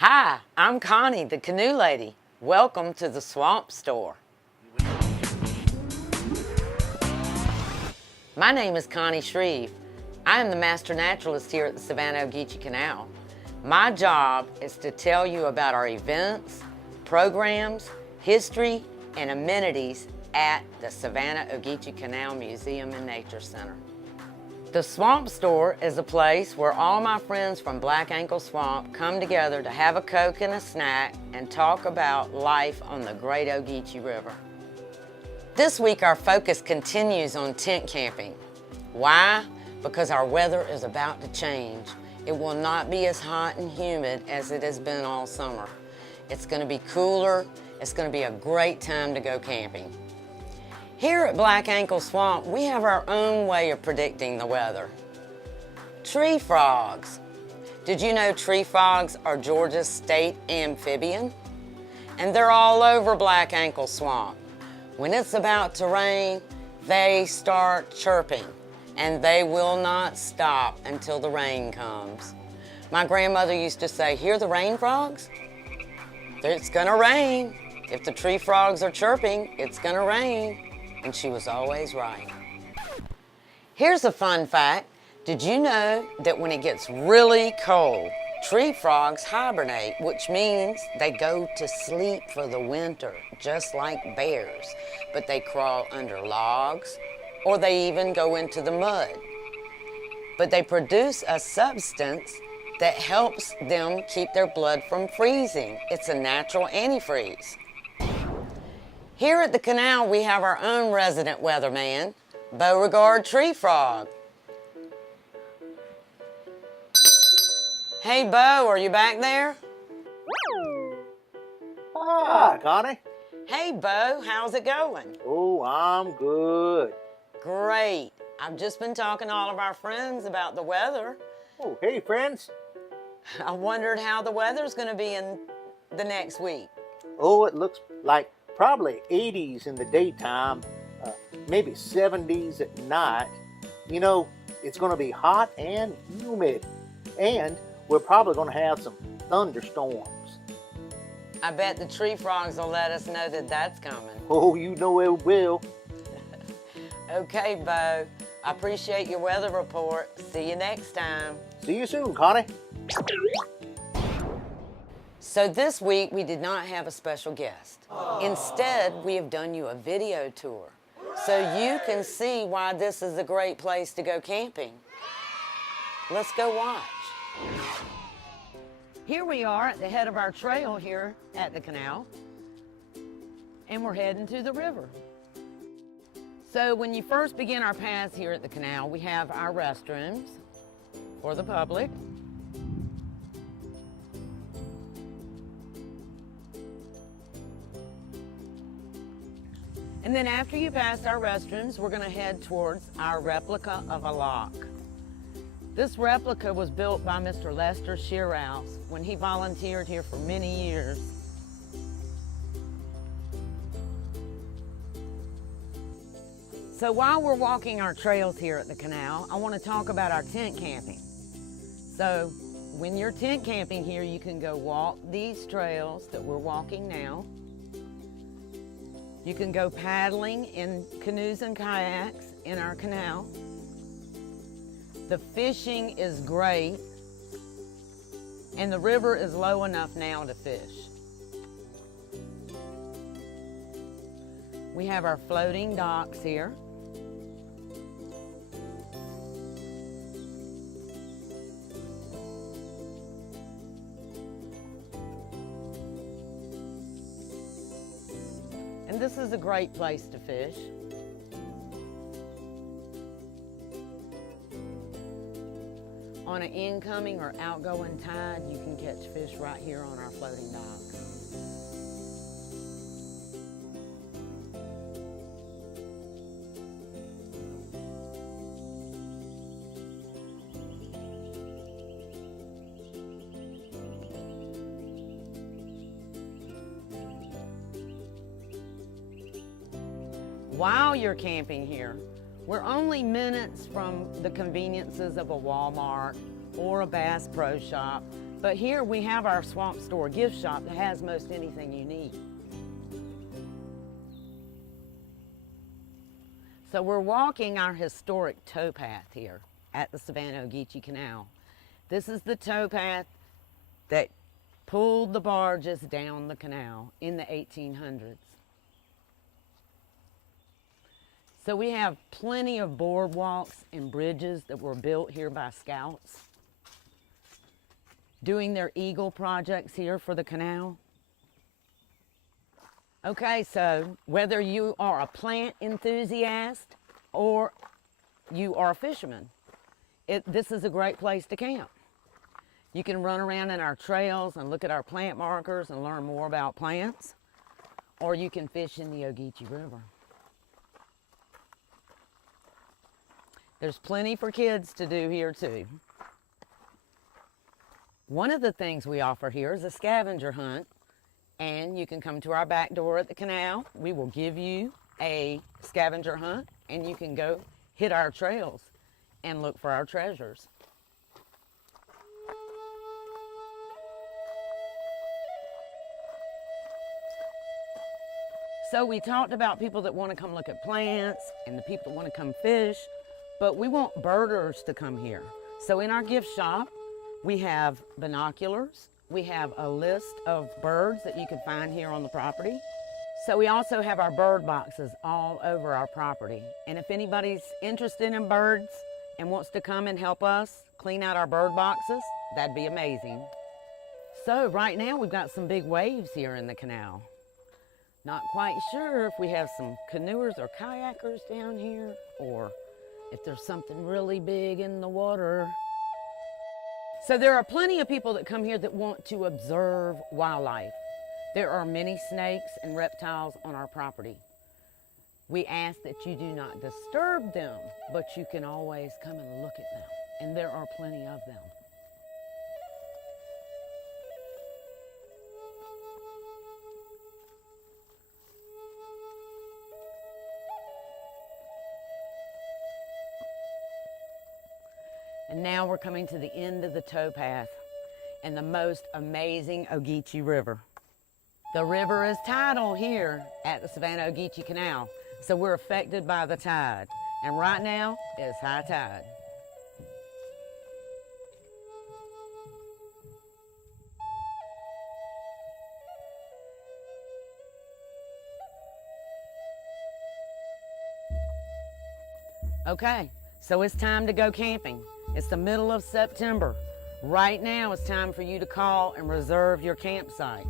Hi, I'm Connie the Canoe Lady. Welcome to the Swamp Store. My name is Connie Shreve. I am the master naturalist here at the Savannah-Ogeechee Canal. My job is to tell you about our events, programs, history, and amenities at the Savannah-Ogeechee Canal Museum and Nature Center. The Swamp Store is a place where all my friends from Black Ankle Swamp come together to have a Coke and a snack and talk about life on the Great Ogeechee River. This week our focus continues on tent camping. Why? Because our weather is about to change. It will not be as hot and humid as it has been all summer. It's going to be cooler. It's going to be a great time to go camping. Here at Black Ankle Swamp, we have our own way of predicting the weather. Tree frogs. Did you know tree frogs are Georgia's state amphibian? And they're all over Black Ankle Swamp. When it's about to rain, they start chirping, and they will not stop until the rain comes. My grandmother used to say, "Hear the rain frogs? It's gonna rain. If the tree frogs are chirping, it's gonna rain." And she was always right. Here's a fun fact. Did you know that when it gets really cold, tree frogs hibernate, which means they go to sleep for the winter, just like bears, but they crawl under logs, or they even go into the mud. But they produce a substance that helps them keep their blood from freezing. It's a natural antifreeze. Here at the canal, we have our own resident weatherman, Beauregard Treefrog. Hey, Beau, are you back there? Hi, Connie. Hey, Beau, how's it going? Oh, I'm good. Great. I've just been talking to all of our friends about the weather. Oh, hey, friends. I wondered how the weather's going to be in the next week. Oh, it looks like probably 80s in the daytime, maybe 70s at night. You know, it's going to be hot and humid, and we're probably going to have some thunderstorms. I bet the tree frogs will let us know that that's coming. Oh, you know it will. Okay, Beau. I appreciate your weather report. See you next time. See you soon, Connie. So this week we did not have a special guest. Instead, we have done you a video tour so you can see why this is a great place to go camping. Let's go watch. Here we are at the head of our trail here at the canal, and we're heading to the river. So when you first begin our paths here at the canal, we have our restrooms for the public. And then after you pass our restrooms, we're going to head towards our replica of a lock. This replica was built by Mr. Lester Shearhouse when he volunteered here for many years. So while we're walking our trails here at the canal, I want to talk about our tent camping. So when you're tent camping here, you can go walk these trails that we're walking now. You can go paddling in canoes and kayaks in our canal. The fishing is great, and the river is low enough now to fish. We have our floating docks here. And this is a great place to fish. On an incoming or outgoing tide, you can catch fish right here on our floating docks. While you're camping here, we're only minutes from the conveniences of a Walmart or a Bass Pro Shop But here we have our swamp store gift shop that has most anything you need. So we're walking our historic towpath here at the Savannah-Ogeechee Canal. This is the towpath that pulled the barges down the canal in the 1800s. So we have plenty of boardwalks and bridges that were built here by scouts doing their Eagle projects here for the canal. Okay, so whether you are a plant enthusiast or you are a fisherman, this is a great place to camp. You can run around in our trails and look at our plant markers and learn more about plants, or you can fish in the Ogeechee River. There's plenty for kids to do here too. One of the things we offer here is a scavenger hunt, and you can come to our back door at the canal. We will give you a scavenger hunt, and you can go hit our trails and look for our treasures. So we talked about people that want to come look at plants and the people that want to come fish, but we want birders to come here. So in our gift shop, we have binoculars. We have a list of birds that you can find here on the property. So we also have our bird boxes all over our property. And if anybody's interested in birds and wants to come and help us clean out our bird boxes, that'd be amazing. So right now we've got some big waves here in the canal. Not quite sure if we have some canoers or kayakers down here, or if there's something really big in the water. So there are plenty of people that come here that want to observe wildlife. There are many snakes and reptiles on our property. We ask that you do not disturb them, but you can always come and look at them, and there are plenty of them. And now we're coming to the end of the towpath and the most amazing Ogeechee River. The river is tidal here at the Savannah-Ogeechee Canal, so we're affected by the tide. And right now, it's high tide. Okay, so it's time to go camping. It's the middle of September. Right now it's time for you to call and reserve your campsite.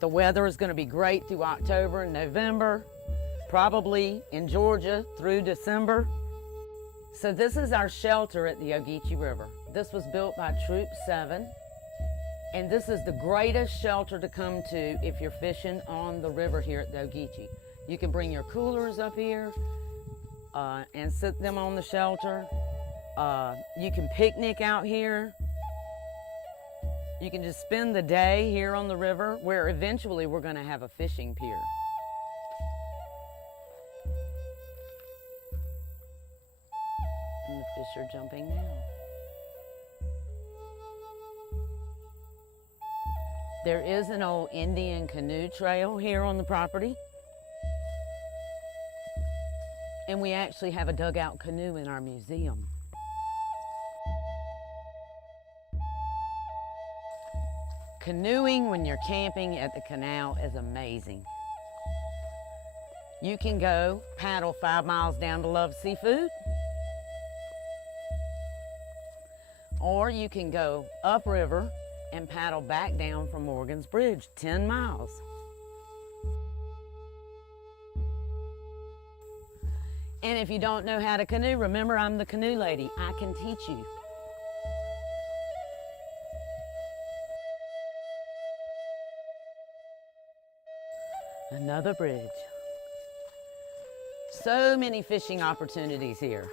The weather is going to be great through October and November, probably in Georgia through December. So this is our shelter at the Ogeechee River. This was built by Troop 7, and this is the greatest shelter to come to if you're fishing on the river here at the Ogeechee. You can bring your coolers up here and sit them on the shelter. You can picnic out here. You can just spend the day here on the river, where eventually we're going to have a fishing pier. And the fish are jumping now. There is an old Indian canoe trail here on the property. And we actually have a dugout canoe in our museum. Canoeing when you're camping at the canal is amazing. You can go paddle 5 miles down to Love Seafood, or you can go upriver and paddle back down from Morgan's Bridge, 10 miles. And if you don't know how to canoe, remember I'm the canoe lady. I can teach you. Another bridge. So many fishing opportunities here.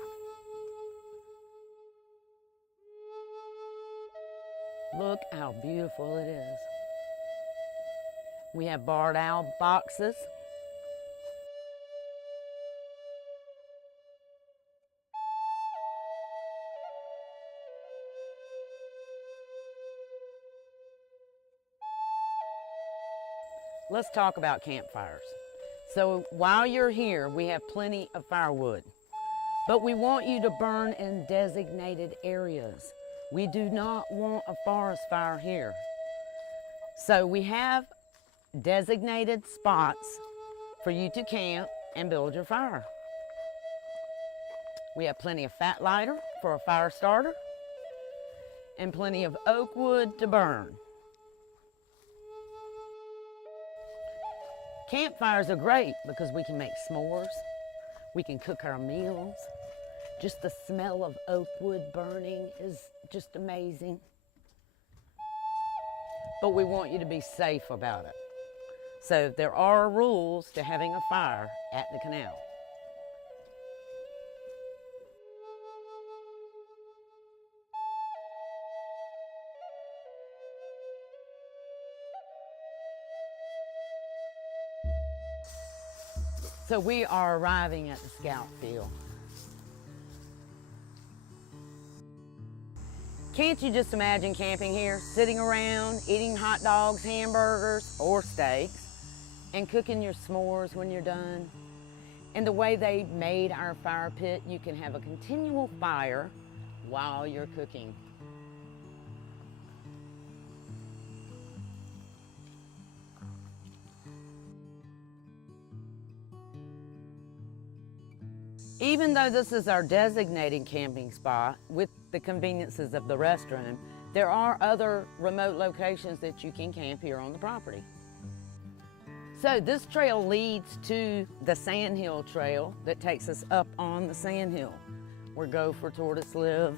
Look how beautiful it is. We have barred owl boxes. let's talk about campfires. So while you're here, we have plenty of firewood, but we want you to burn in designated areas. We do not want a forest fire here. So we have designated spots for you to camp and build your fire. We have plenty of fat lighter for a fire starter and plenty of oak wood to burn. Campfires are great because we can make s'mores, we can cook our meals. Just the smell of oak wood burning is just amazing. But we want you to be safe about it. So there are rules to having a fire at the canal. So we are arriving at the scout field. Can't you just imagine camping here, sitting around, eating hot dogs, hamburgers, or steaks, and cooking your s'mores when you're done? And the way they made our fire pit, you can have a continual fire while you're cooking. Even though this is our designated camping spot with the conveniences of the restroom, there are other remote locations that you can camp here on the property. So this trail leads to the Sandhill Trail that takes us up on the sandhill where gopher tortoise live.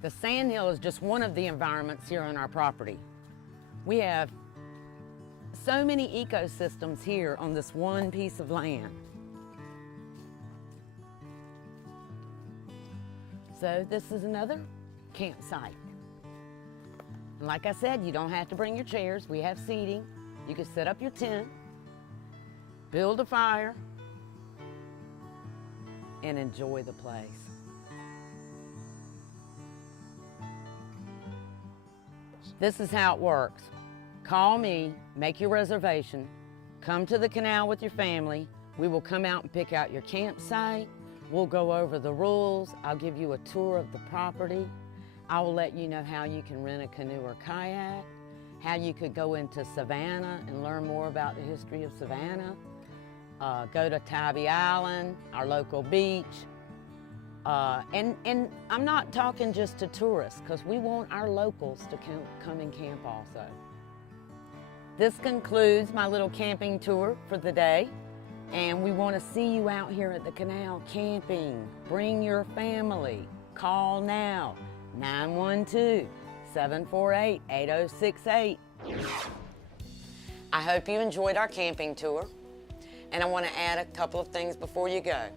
The sandhill is just one of the environments here on our property. We have so many ecosystems here on this one piece of land. So this is another campsite. And like I said, you don't have to bring your chairs. We have seating. You can set up your tent, build a fire, and enjoy the place. This is how it works. Call me, make your reservation, come to the canal with your family. We will come out and pick out your campsite. We'll go over the rules. I'll give you a tour of the property. I will let you know how you can rent a canoe or kayak, how you could go into Savannah and learn more about the history of Savannah, go to Tybee Island, our local beach. And I'm not talking just to tourists, because we want our locals to come and camp also. This concludes my little camping tour for the day, and we want to see you out here at the canal camping. Bring your family. Call now, 912-748-8068. I hope you enjoyed our camping tour, and I want to add a couple of things before you go.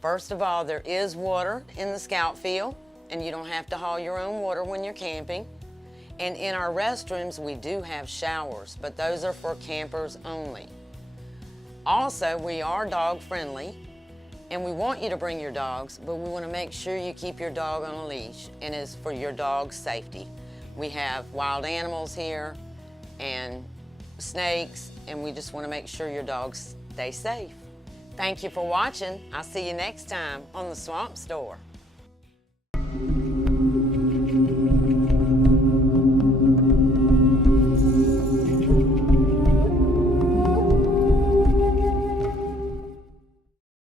First of all, there is water in the scout field, and you don't have to haul your own water when you're camping. And in our restrooms, we do have showers, but those are for campers only. Also, we are dog friendly, and we want you to bring your dogs, but we want to make sure you keep your dog on a leash, and it's for your dog's safety. We have wild animals here and snakes, and we just want to make sure your dogs stay safe. Thank you for watching. I'll see you next time on the Swamp Store.